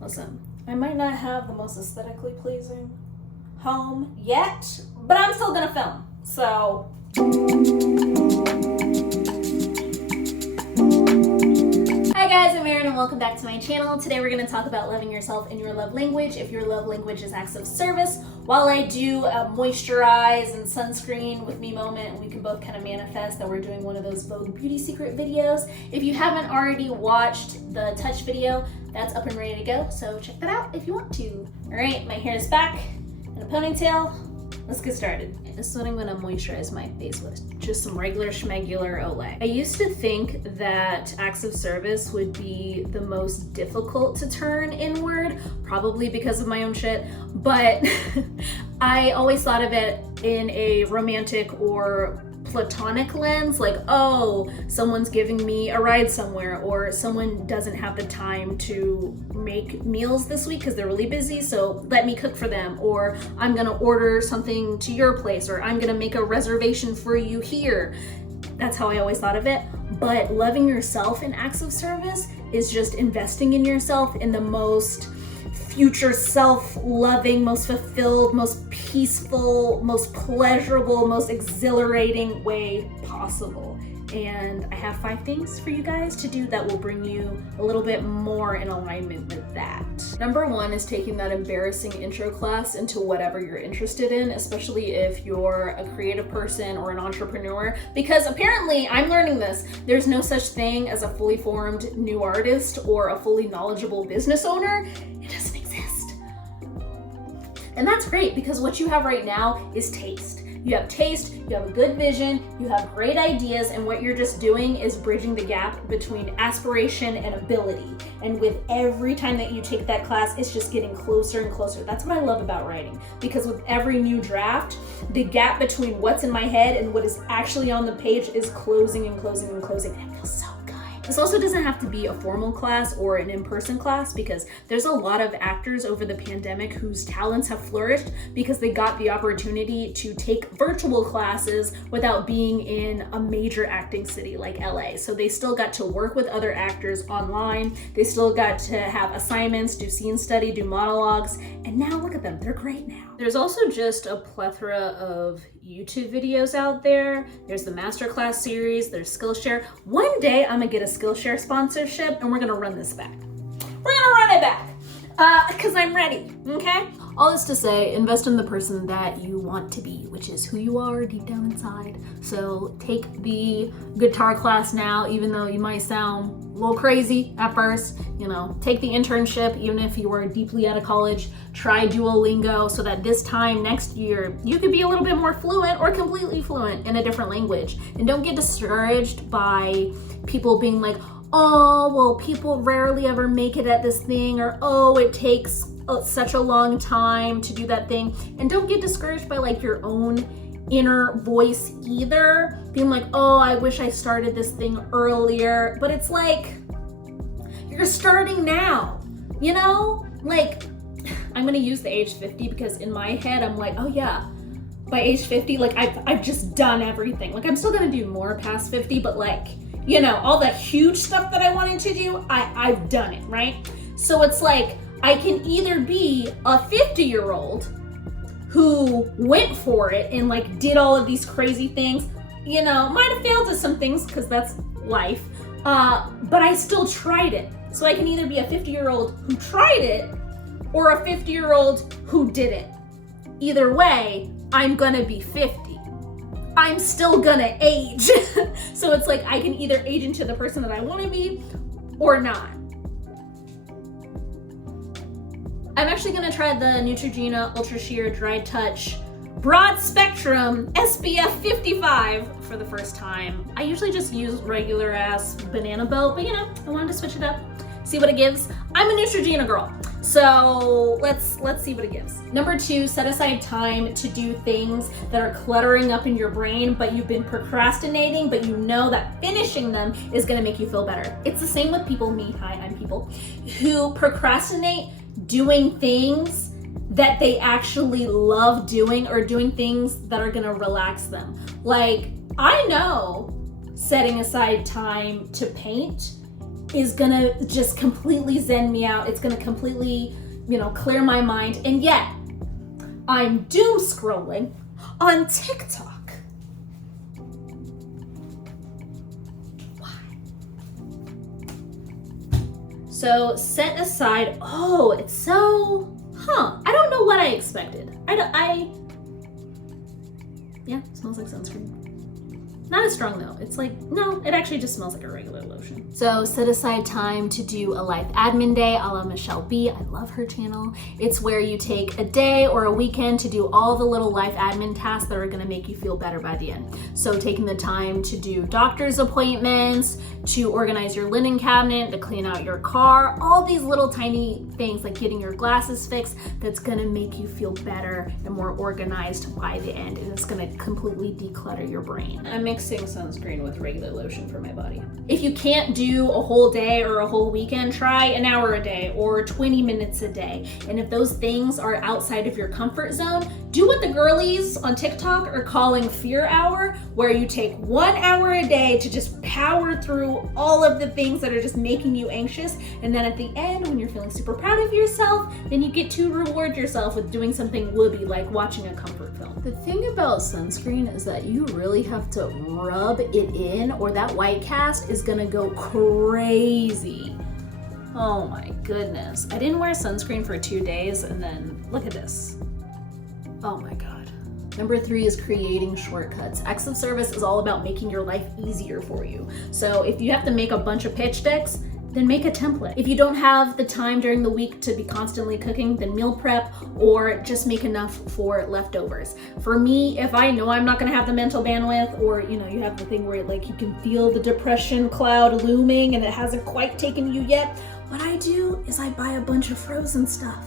Listen, I might not have the most aesthetically pleasing home yet, but I'm still gonna film. So hi guys, I'm Erin and welcome back to my channel. Today we're going to talk about loving yourself in your love language. If your love language is acts of service, while I do a moisturize and sunscreen with me moment, and we can both kind of manifest that we're doing one of those Vogue beauty secret videos. If you haven't already watched the touch video, that's up and ready to go, so check that out if you want to. All right, my hair is back in a ponytail. Let's get started. This is what I'm gonna moisturize my face with. Just some regular schmegular Olay. I used to think that acts of service would be the most difficult to turn inward, probably because of my own shit, but I always thought of it in a romantic or platonic lens, like, oh, someone's giving me a ride somewhere, or someone doesn't have the time to make meals this week because they're really busy, so let me cook for them, or I'm gonna order something to your place, or I'm gonna make a reservation for you here. That's how I always thought of it. But loving yourself in acts of service is just investing in yourself in the most future self-loving, most fulfilled, most peaceful, most pleasurable, most exhilarating way possible. And I have 5 things for you guys to do that will bring you a little bit more in alignment with that. Number 1 is taking that embarrassing intro class into whatever you're interested in, especially if you're a creative person or an entrepreneur, because apparently I'm learning this. There's no such thing as a fully formed new artist or a fully knowledgeable business owner. It doesn't exist. And that's great, because what you have right now is taste. You have taste, you have a good vision, you have great ideas, and what you're just doing is bridging the gap between aspiration and ability. And with every time that you take that class, it's just getting closer and closer. That's what I love about writing, because with every new draft, the gap between what's in my head and what is actually on the page is closing and closing and closing, and it feels so good. This also doesn't have to be a formal class or an in-person class, because there's a lot of actors over the pandemic whose talents have flourished because they got the opportunity to take virtual classes without being in a major acting city like LA. So they still got to work with other actors online. They still got to have assignments, do scene study, do monologues, and now look at them, they're great now. There's also just a plethora of YouTube videos out there. There's the masterclass series, there's Skillshare. One day I'm gonna get a Skillshare sponsorship and we're gonna run this back. We're gonna run it back, because I'm ready, okay? All this to say, invest in the person that you want to be, which is who you are deep down inside. So take the guitar class now, even though you might sound a little crazy at first. You know, take the internship, even if you are deeply out of college. Try Duolingo so that this time next year, you could be a little bit more fluent or completely fluent in a different language. And don't get discouraged by people being like, oh, well, people rarely ever make it at this thing, or oh, it takes such a long time to do that thing. And don't get discouraged by like your own inner voice either, being like, oh, I wish I started this thing earlier. But it's like, you're starting now, you know? Like, I'm gonna use the age 50 because in my head I'm like, oh yeah, by age 50, like I've just done everything. Like I'm still gonna do more past 50, but like, you know, all the huge stuff that I wanted to do, I've done it, right? So it's like, I can either be a 50-year-old who went for it and like did all of these crazy things, you know, might have failed at some things because that's life, but I still tried it. So I can either be a 50-year-old who tried it or a 50-year-old who didn't. Either way, I'm gonna be 50. I'm still gonna age. So it's like, I can either age into the person that I wanna be or not. I'm actually gonna try the Neutrogena Ultra Sheer Dry Touch Broad Spectrum SPF 55 for the first time. I usually just use regular ass banana boat, but you know, I wanted to switch it up, see what it gives. I'm a Neutrogena girl, so let's see what it gives. Number 2, set aside time to do things that are cluttering up in your brain, but you've been procrastinating, but you know that finishing them is gonna make you feel better. It's the same with people, me, hi, I'm people, who procrastinate doing things that they actually love doing, or doing things that are gonna relax them. Like, I know setting aside time to paint is gonna just completely zen me out. It's gonna completely, clear my mind. And yet, I'm doom scrolling on TikTok. Why? So set aside, it's so, I don't know what I expected. Yeah, smells like sunscreen. Not as strong though. It's like, no, it actually just smells like a regular lotion. So set aside time to do a life admin day a la Michelle B. I love her channel. It's where you take a day or a weekend to do all the little life admin tasks that are gonna make you feel better by the end. So taking the time to do doctor's appointments, to organize your linen cabinet, to clean out your car, all these little tiny things like getting your glasses fixed, that's gonna make you feel better and more organized by the end, and it's gonna completely declutter your brain. I'm mixing sunscreen with regular lotion for my body. If you can't do a whole day or a whole weekend, try an hour a day or 20 minutes a day. And if those things are outside of your comfort zone, do what the girlies on TikTok are calling fear hour, where you take 1 hour a day to just power through all of the things that are just making you anxious. And then at the end, when you're feeling super proud of yourself, then you get to reward yourself with doing something whoopee, like watching a comfort film. The thing about sunscreen is that you really have to rub it in, or that white cast is gonna go crazy. Oh my goodness. I didn't wear sunscreen for 2 days, and then look at this. Oh my God. Number 3 is creating shortcuts. Acts of service is all about making your life easier for you. So if you have to make a bunch of pitch decks, then make a template. If you don't have the time during the week to be constantly cooking, then meal prep, or just make enough for leftovers. For me, if I know I'm not gonna have the mental bandwidth, or you have the thing where like you can feel the depression cloud looming and it hasn't quite taken you yet, what I do is I buy a bunch of frozen stuff,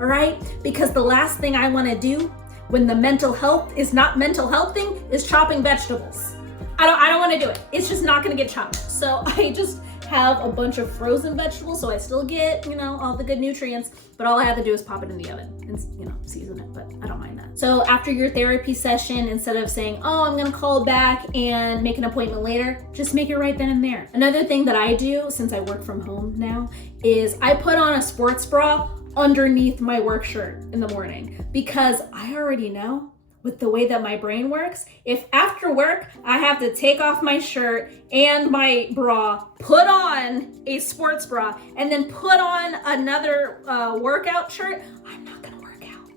all right? Because the last thing I wanna do when the mental health is not mental health thing is chopping vegetables. I don't wanna do it. It's just not gonna get chopped. So I just have a bunch of frozen vegetables, so I still get, all the good nutrients, but all I have to do is pop it in the oven and, season it, but I don't mind that. So after your therapy session, instead of saying, I'm gonna call back and make an appointment later, just make it right then and there. Another thing that I do, since I work from home now, is I put on a sports bra underneath my work shirt in the morning, because I already know, with the way that my brain works, if after work I have to take off my shirt and my bra, put on a sports bra, and then put on another workout shirt, I'm not gonna work out.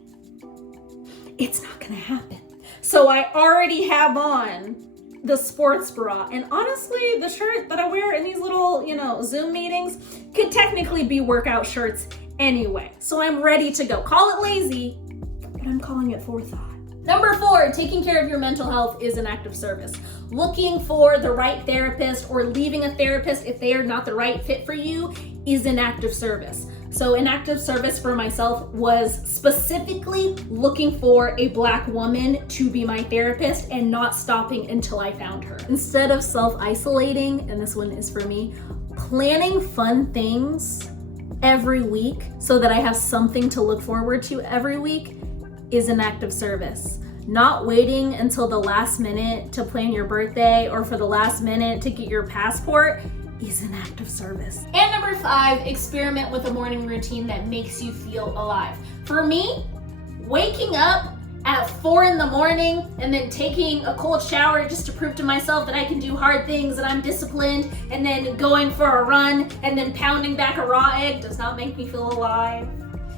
It's not gonna happen. So I already have on the sports bra, and honestly, the shirt that I wear in these little, Zoom meetings could technically be workout shirts anyway. So I'm ready to go. Call it lazy, but I'm calling it forethought. Number 4, taking care of your mental health is an act of service. Looking for the right therapist or leaving a therapist if they are not the right fit for you is an act of service. So an act of service for myself was specifically looking for a Black woman to be my therapist and not stopping until I found her. Instead of self-isolating, and this one is for me, planning fun things every week so that I have something to look forward to every week is an act of service. Not waiting until the last minute to plan your birthday or for the last minute to get your passport is an act of service. And number 5, experiment with a morning routine that makes you feel alive. For me, waking up at 4 in the morning and then taking a cold shower just to prove to myself that I can do hard things and I'm disciplined, and then going for a run and then pounding back a raw egg does not make me feel alive.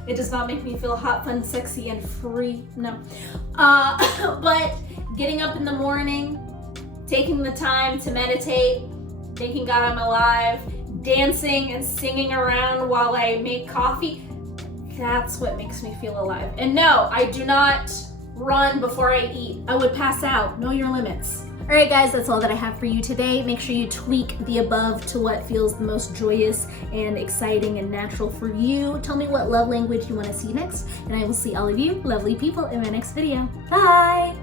It does not make me feel hot, fun, sexy, and free, no. But getting up in the morning, taking the time to meditate, thanking God I'm alive, dancing and singing around while I make coffee, that's what makes me feel alive. And no, I do not run before I eat. I would pass out. Know your limits. All right, guys, that's all that I have for you today. Make sure you tweak the above to what feels the most joyous and exciting and natural for you. Tell me what love language you want to see next, and I will see all of you lovely people in my next video. Bye!